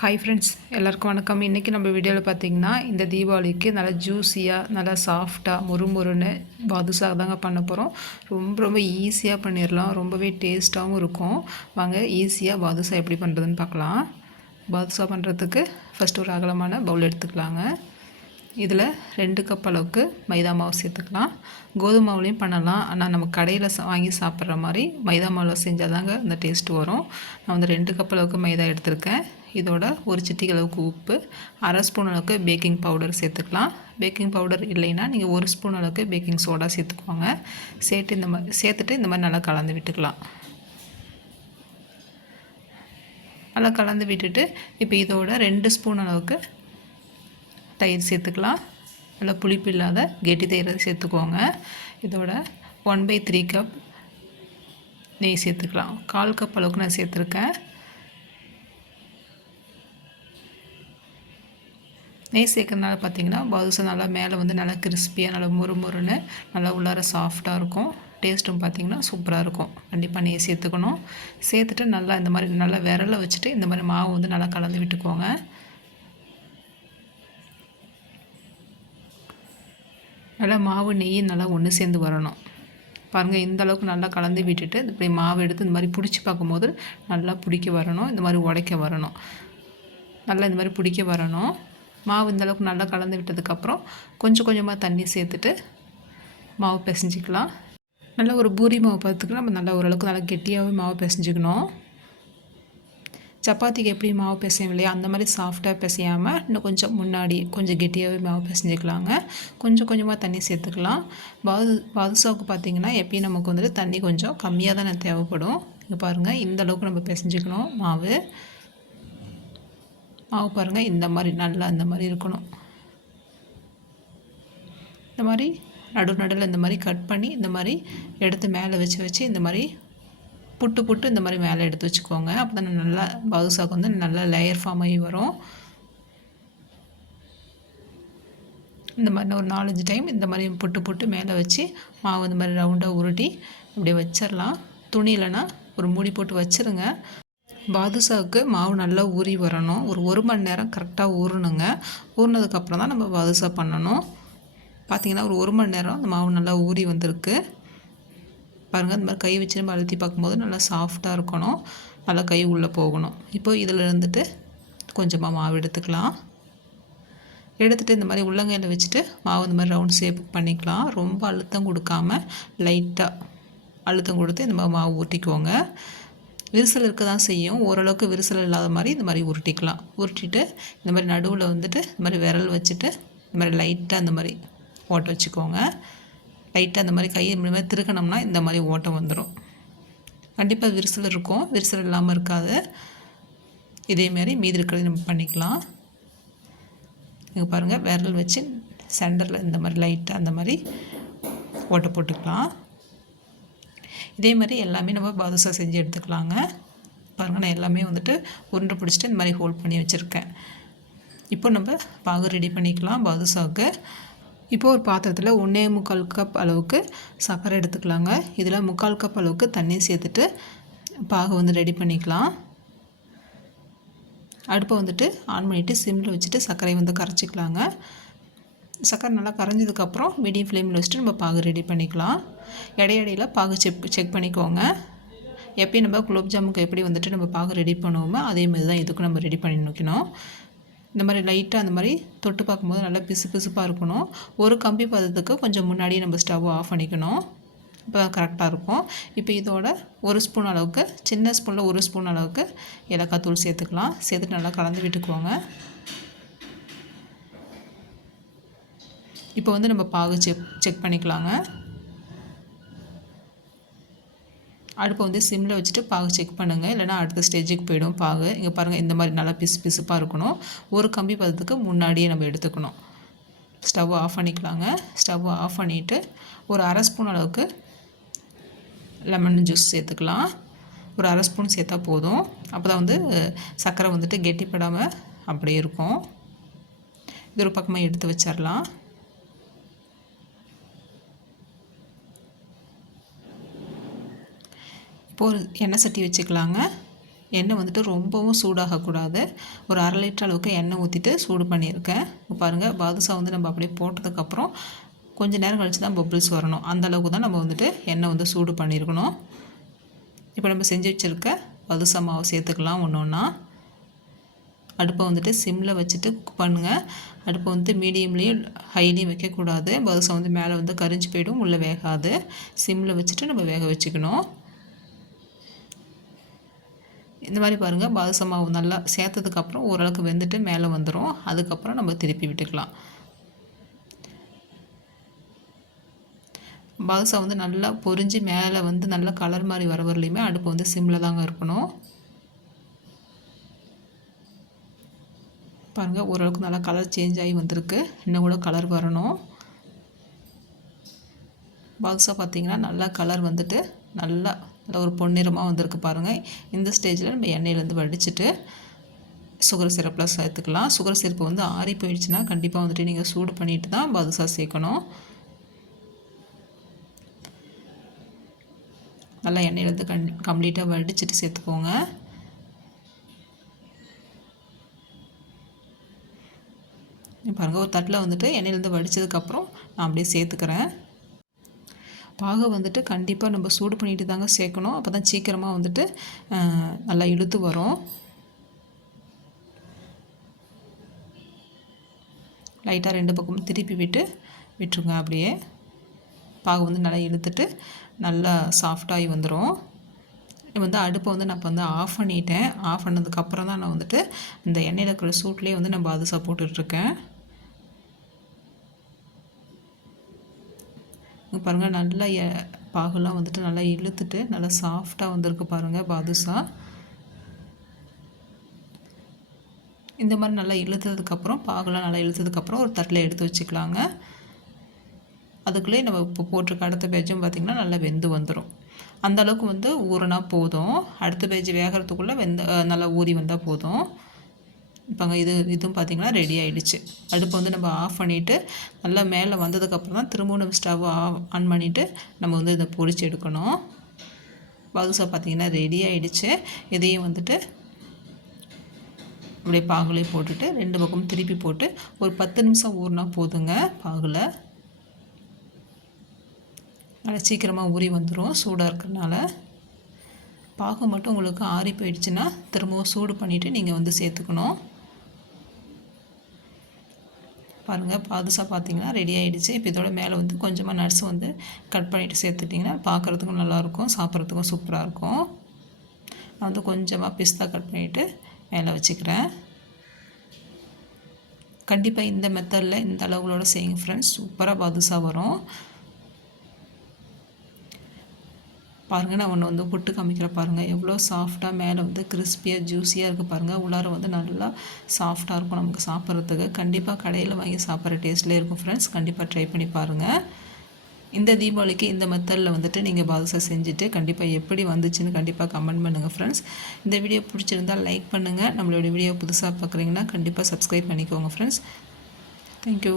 Hi friends எல்லாருக்கும் வணக்கம். இன்றைக்கி நம்ம வீடியோவில் பார்த்திங்கன்னா இந்த தீபாவளிக்கு நல்லா ஜூஸியாக நல்லா சாஃப்டாக முறுமுறுன்னு பாதுஷா தாங்க பண்ண போகிறோம் ரொம்ப ரொம்ப ஈஸியாக பண்ணிடலாம் ரொம்பவே டேஸ்ட்டாகவும் இருக்கும். வாங்க ஈஸியாக பாதுஷா எப்படி பண்ணுறதுன்னு பார்க்கலாம் பாதுஷா பண்ணுறதுக்கு ஃபஸ்ட்டு ஒரு அகலமான பவுல் எடுத்துக்கலாங்க. இதில் ரெண்டு கப் அளவுக்கு மைதா மாவு சேர்த்துக்கலாம். கோதுமை மாவுலேயும் பண்ணலாம். ஆனால் நம்ம கடையில் சா வாங்கி சாப்பிட்ற மாதிரி மைதா மாவில் செஞ்சால் தாங்க அந்த டேஸ்ட் வரும். நான் வந்து ரெண்டு கப் அளவுக்கு மைதா எடுத்திருக்கேன். இதோட ஒரு சிட்டிக்கு அளவுக்கு உப்பு அரை ஸ்பூன் அளவுக்கு பேக்கிங் பவுடர் சேர்த்துக்கலாம். பேக்கிங் பவுடர் இல்லைன்னா நீங்கள் ஒரு ஸ்பூன் அளவுக்கு பேக்கிங் சோடா சேர்த்துக்குவாங்க சேர்த்து இந்த மாதிரி சேர்த்துட்டு இந்த மாதிரி நல்லா கலந்து விட்டுக்கலாம். நல்லா கலந்து விட்டுட்டு இப்போ இதோட ரெண்டு ஸ்பூன் அளவுக்கு தயிர் சேர்த்துக்கலாம். நல்லா புளிப்பு இல்லாத கெட்டி தயிர் சேர்த்துக்கோங்க. இதோட ஒன் பை த்ரீ கப் நெய் சேர்த்துக்கலாம். கால் கப் அளவுக்கு நான் சேர்த்துருக்கேன். நெய் சேர்க்கறதுனால பார்த்தீங்கன்னா பாதுஷா நல்லா மேலே வந்து நல்லா கிறிஸ்பியாக நல்லா முறு முறுன்னு நல்லா உள்ளார சாஃப்டாக இருக்கும். டேஸ்ட்டும் பார்த்திங்கன்னா சூப்பராக இருக்கும். கண்டிப்பாக நெய் சேர்த்துக்கணும். சேர்த்துட்டு நல்லா இந்த மாதிரி நல்லா விரலை வச்சுட்டு இந்த மாதிரி மாவு வந்து நல்லா கலந்து விட்டுக்கோங்க. நல்லா மாவு நெய் நல்லா ஒன்று சேர்ந்து வரணும். பாருங்கள் இந்த அளவுக்கு நல்லா கலந்து விட்டுட்டு இப்படி மாவு எடுத்து இந்த மாதிரி பிடிச்சி பார்க்கும்போது நல்லா பிடிக்க வரணும். இந்த மாதிரி உடைக்க வரணும். நல்லா இந்த மாதிரி பிடிக்க வரணும். மாவு இந்தளவுக்கு நல்லா கலந்து விட்டதுக்கப்புறம் கொஞ்சம் கொஞ்சமாக தண்ணி சேர்த்துட்டு மாவு பிசைஞ்சிக்கலாம். நல்லா ஒரு பூரி மாவு பார்த்துக்கலாம். நம்ம நல்லா ஓரளவுக்கு நல்லா கெட்டியாகவே மாவு பிசைஞ்சிக்கணும். சப்பாத்திக்கு எப்படி மாவு பிசையும் இல்லையா அந்த மாதிரி சாஃப்டாக பிசையாமல் இன்னும் கொஞ்சம் முன்னாடி கொஞ்சம் கெட்டியாகவே மாவு பிசைஞ்சிக்கலாங்க. கொஞ்சம் கொஞ்சமாக தண்ணி சேர்த்துக்கலாம். பாது பாதுசாவுக்கு பார்த்திங்கன்னா எப்பயும் நமக்கு வந்துட்டு தண்ணி கொஞ்சம் கம்மியாக தானே தேவைப்படும். இங்கே பாருங்கள் இந்த அளவுக்கு நம்ம பிசைஞ்சிக்கணும் மாவு. மாவு பாருங்கள் இந்த மாதிரி நல்லா இந்த மாதிரி இருக்கணும் இந்த மாதிரி நடு நடுவில் இந்த மாதிரி கட் பண்ணி இந்த மாதிரி எடுத்து மேலே வச்சு வச்சு இந்த மாதிரி புட்டு புட்டு இந்த மாதிரி மேலே எடுத்து வச்சுக்கோங்க அப்போ தான் நல்லா பாதுஷாக்கு வந்து நல்லா லேயர் ஃபார்ம் ஆகி வரும் இந்த மாதிரி ஒரு நாலஞ்சு டைம் இந்த மாதிரி புட்டு புட்டு மேலே வச்சு மாவு இந்த மாதிரி ரவுண்டாக உருட்டி அப்படியே வச்சிடலாம் துணி இல்லைன்னா ஒரு மூடி போட்டு வச்சுருங்க பாதுஷாவுக்கு மாவு நல்லா ஊறி வரணும். ஒரு ஒரு மணி நேரம் கரெக்டாக ஊறணுங்க. ஊறினதுக்கப்புறம் தான் நம்ம பாதுஷா பண்ணணும். பார்த்திங்கன்னா ஒரு ஒரு மணி நேரம் அந்த மாவு நல்லா ஊறி வந்திருக்கு. பாருங்கள் இந்த மாதிரி கை வச்சு நம்ம அழுத்தி பார்க்கும்போது நல்லா சாஃப்டாக இருக்கணும். நல்லா கை உள்ளே போகணும். இப்போ இதில் இருந்துட்டு கொஞ்சமாக மாவு எடுத்துக்கலாம். எடுத்துகிட்டு இந்த மாதிரி உள்ளங்கையில் வச்சுட்டு மாவு இந்த மாதிரி ரவுண்ட் ஷேப் பண்ணிக்கலாம். ரொம்ப அழுத்தம் கொடுக்காம லைட்டாக அழுத்தம் கொடுத்து இந்த மாதிரி மாவு ஊற்றிக்குவோங்க விரிசல் இருக்க தான் செய்யும் ஓரளவுக்கு விரிசல் இல்லாத மாதிரி இந்த மாதிரி உருட்டிக்கலாம் உருட்டிட்டு இந்த மாதிரி நடுவில் வந்துட்டு இந்த மாதிரி விரல் வச்சுட்டு இந்த மாதிரி லைட்டாக இந்த மாதிரி ஓட்ட வச்சுக்கோங்க லைட்டாக இந்த மாதிரி கையை இந்த மாதிரி திருக்கணும்னா இந்த மாதிரி ஓட்டம் வந்துடும் கண்டிப்பாக விரிசல் இருக்கும் விரிசல் இல்லாமல் இருக்காது இதேமாரி மீதி இருக்கிறது நம்ம பண்ணிக்கலாம் இங்கே பாருங்கள் விரல் வச்சு சென்டரில் இந்த மாதிரி லைட்டாக அந்த மாதிரி ஓட்டை போட்டுக்கலாம் இதே மாதிரி எல்லாமே நம்ம பாதுஷா செஞ்சு எடுத்துக்கலாங்க. பாருங்கள் நான் எல்லாமே வந்துட்டு உருண்டை பிடிச்சிட்டு இந்த மாதிரி ஹோல்ட் பண்ணி வச்சுருக்கேன். இப்போ நம்ம பாகு ரெடி பண்ணிக்கலாம் பாதுஷாவுக்கு. இப்போ ஒரு பாத்திரத்தில் ஒன்றே முக்கால் கப் அளவுக்கு சர்க்கரை எடுத்துக்கலாங்க. இதில் முக்கால் கப் அளவுக்கு தண்ணி சேர்த்துட்டு பாகு வந்து ரெடி பண்ணிக்கலாம். அடுப்பை வந்துட்டு ஆன் பண்ணிவிட்டு சிம்மில் வச்சுட்டு சர்க்கரை வந்து கரைச்சிக்கலாங்க. சக்கரை நல்லா கரைஞ்சதுக்கப்புறம் மீடியம் ஃப்ளேமில் வச்சுட்டு நம்ம பாகு ரெடி பண்ணிக்கலாம். இடையிடையில் பாகு செக் செக் பண்ணிக்கோங்க. எப்பயும் நம்ம குலோப் ஜாமுக்கு எப்படி வந்துட்டு நம்ம பாகு ரெடி பண்ணுவோமோ அதே மாதிரி தான் இதுக்கும் நம்ம ரெடி பண்ணி நோக்கணும் இந்த மாதிரி லைட்டாக அந்த மாதிரி தொட்டு பார்க்கும்போது நல்லா பிசு பிசுப்பாக இருக்கணும். ஒரு கம்பி பதத்துக்கு கொஞ்சம் முன்னாடியே நம்ம ஸ்டவ் ஆஃப் பண்ணிக்கணும். இப்போ தான் கரெக்டாக இருக்கும். இப்போ இதோட ஒரு ஸ்பூன் அளவுக்கு சின்ன ஸ்பூனில் ஒரு ஸ்பூன் அளவுக்கு ஏலக்காய் தூள் சேர்த்துக்கலாம். சேர்த்துட்டு நல்லா கலந்து விட்டுக்குவோங்க இப்போ வந்து நம்ம பாகு செக் செக் பண்ணிக்கலாங்க. அடுப்பை வந்து சிம்மில் வச்சுட்டு பாகு செக் பண்ணுங்கள் இல்லைனா அடுத்த ஸ்டேஜுக்கு போயிடும் பாகு. இங்கே பாருங்கள் இந்த மாதிரி நல்லா பிசு பிசுப்பாக இருக்கணும். ஒரு கம்பி பதத்துக்கு முன்னாடியே நம்ம எடுத்துக்கணும். ஸ்டவ் ஆஃப் பண்ணிக்கலாங்க. ஸ்டவ் ஆஃப் பண்ணிவிட்டு ஒரு அரை ஸ்பூன் அளவுக்கு லெமன் ஜூஸ் சேர்த்துக்கலாம். ஒரு அரை ஸ்பூன் சேர்த்தா போதும். அப்போ தான் வந்து சர்க்கரை வந்துட்டு கெட்டிப்படாமல் அப்படியே இருக்கும். இது ஒரு பக்கமாக எடுத்து வச்சிடலாம் இப்போ ஒரு எண்ணெய் சட்டி வச்சுக்கலாங்க. எண்ணெய் வந்துட்டு ரொம்பவும் சூடாகக்கூடாது. ஒரு அரை லிட்டர் அளவுக்கு எண்ணெய் ஊற்றிட்டு சூடு பண்ணியிருக்கேன். இப்போ பாருங்கள் பாதுஷா வந்து நம்ம அப்படியே போட்டதுக்கப்புறம் கொஞ்சம் நேரம் கழித்து தான் பபிள்ஸ் வரணும். அந்த அளவுக்கு தான் நம்ம வந்துட்டு எண்ணெய் வந்து சூடு பண்ணியிருக்கணும். இப்போ நம்ம செஞ்சு வச்சுருக்க பதுசா மாவு சேர்த்துக்கலாம் ஒன்று ஒன்றா அடுப்பை வந்துட்டு சிம்மில் வச்சுட்டு குக் பண்ணுங்கள் அடுப்பை வந்து மீடியம்லேயும் ஹைலையும் வைக்கக்கூடாது. பதுசா வந்து மேலே வந்து கரிஞ்சு போயிடும் உள்ளே வேகாது. சிம்மில் வச்சுட்டு நம்ம வேக வச்சுக்கணும். இந்த மாதிரி பாருங்கள் பாதுஷா மாவு நல்லா சேர்த்ததுக்கப்புறம் ஓரளவுக்கு வெந்துட்டு மேலே வந்துடும் அதுக்கப்புறம் நம்ம திருப்பி விட்டுக்கலாம். பாதுஷா வந்து நல்லா பொரிஞ்சு மேலே வந்து நல்லா கலர் மாதிரி வர வரலையுமே அடுப்பு வந்து சிம்மில் தாங்க இருக்கணும். பாருங்கள் ஓரளவுக்கு நல்லா கலர் சேஞ்ச் ஆகி வந்திருக்கு. இன்னும் கூட கலர் வரணும். பாதுசா பார்த்திங்கன்னா நல்லா கலர் வந்துட்டு நல்லா நல்லா ஒரு பொன்னிறமாக வந்திருக்கு பாருங்கள் இந்த ஸ்டேஜில் நம்ம எண்ணெயிலேருந்து வடிச்சிட்டு சுகர் சிரப்பில் சேர்த்துக்கலாம். சுகர் சிரப்பு வந்து ஆறி போயிடுச்சுன்னா கண்டிப்பாக வந்துட்டு நீங்கள் சூடு பண்ணிட்டு தான் பாதுஷா சேர்க்கணும். நல்லா எண்ணெயிலேருந்து கண் கம்ப்ளீட்டாக வடிச்சிட்டு சேர்த்துக்கோங்க. பாருங்கள் ஒரு தட்டில் வந்துட்டு எண்ணெயிலேருந்து வடித்ததுக்கப்புறம் நான் அப்படியே சேர்த்துக்கிறேன். பாகை வந்துட்டு கண்டிப்பாக நம்ம சூடு பண்ணிட்டு தாங்க சேர்க்கணும். அப்போ தான் சீக்கிரமாக வந்துட்டு நல்லா இழுத்து வரும். லைட்டாக ரெண்டு பக்கமும் திருப்பி விட்டு விட்டுருங்க அப்படியே. பாகு வந்து நல்லா இழுத்துட்டு நல்லா சாஃப்டாகி வந்துடும் வந்து அடுப்பை வந்து நான் இப்போ வந்து ஆஃப் பண்ணிட்டேன். ஆஃப் பண்ணதுக்கப்புறம் தான் நான் வந்துட்டு இந்த எண்ணெயில் இருக்கிற சூட்லேயே வந்து நான் பாதுஷா போட்டுட்ருக்கேன் பாருங்கள் நல்லா பாகுலாம் வந்துட்டு நல்லா இழுத்துட்டு நல்லா சாஃப்டாக வந்திருக்கு பாருங்கள் பாதுஷா. இந்த மாதிரி நல்லா இழுத்ததுக்கப்புறம் பாகுலாம் நல்லா இழுத்ததுக்கப்புறம் ஒரு தட்டில் எடுத்து வச்சுக்கலாங்க. அதுக்குள்ளேயே நம்ம இப்போ போட்டிருக்க அடுத்த பேஜும் பார்த்திங்கன்னா நல்லா வெந்து வந்துடும் அந்தளவுக்கு வந்து ஊறினா போதும். அடுத்த பேஜ் வேகிறதுக்குள்ளே வெந்த நல்லா ஊறி வந்தால் போதும். இப்போ இது இதுவும் பார்த்திங்கன்னா ரெடி ஆகிடுச்சு அடுப்பை வந்து நம்ம ஆஃப் பண்ணிவிட்டு நல்லா மேலே வந்ததுக்கப்புறம் தான் திரும்பவும் நம்ம ஸ்டவ் ஆன் பண்ணிவிட்டு நம்ம வந்து இதை பொறிச்சு எடுக்கணும். பாதுஷா பார்த்திங்கன்னா ரெடி ஆகிடுச்சு இதையும் வந்துட்டு அப்படியே பாகுலையும் போட்டுட்டு ரெண்டு பக்கமும் திருப்பி போட்டு ஒரு பத்து நிமிஷம் ஊறினா போதுங்க பாகில். நல்லா சீக்கிரமாக ஊறி வந்துடும் சூடாக இருக்கிறதுனால பாகு மட்டும் உங்களுக்கு ஆறி போயிடுச்சுன்னா திரும்பவும் சூடு பண்ணிவிட்டு நீங்கள் வந்து சேர்த்துக்கணும். பாருங்கள் பாதுஷா பார்த்தீங்கன்னா ரெடி ஆகிடுச்சு இப்போ இதோட மேலே வந்து கொஞ்சமாக நட்ஸ் வந்து கட் பண்ணிவிட்டு சேர்த்துட்டிங்கன்னா பார்க்குறதுக்கும் நல்லாயிருக்கும் சாப்பிட்றதுக்கும் சூப்பராக இருக்கும். நான் வந்து கொஞ்சமாக பிஸ்தா கட் பண்ணிவிட்டு மேலே வச்சுக்கிறேன். கண்டிப்பாக இந்த மெத்தடில் இந்த அளவுகளோட செய்யுங்க ஃப்ரெண்ட்ஸ் சூப்பராக பாதுசாக வரும். பாருங்கள் நான் ஒன்று வந்து புட்டு காமிக்கிற பாருங்கள் எவ்வளோ சாஃப்டாக மேலே வந்து கிறிஸ்பியாக ஜூஸியாக இருக்குது பாருங்கள் உள்ளார வந்து நல்லா சாஃப்டாக இருக்கும் நமக்கு சாப்பிட்றதுக்கு. கண்டிப்பாக கடையில் வாங்கி சாப்பிட்ற டேஸ்ட்லேயே இருக்கும் ஃப்ரெண்ட்ஸ் கண்டிப்பாக ட்ரை பண்ணி பாருங்கள் இந்த தீபாவளிக்கு இந்த மெத்தடில் வந்துட்டு நீங்கள் பாதுஷா செஞ்சுட்டு கண்டிப்பாக எப்படி வந்துச்சுன்னு கண்டிப்பாக கமெண்ட் பண்ணுங்கள் ஃப்ரெண்ட்ஸ் இந்த வீடியோ பிடிச்சிருந்தால் லைக் பண்ணுங்கள் நம்மளோட வீடியோ புதுசாக பார்க்குறீங்கன்னா கண்டிப்பாக சப்ஸ்கிரைப் பண்ணிக்கோங்க ஃப்ரெண்ட்ஸ் தேங்க்யூ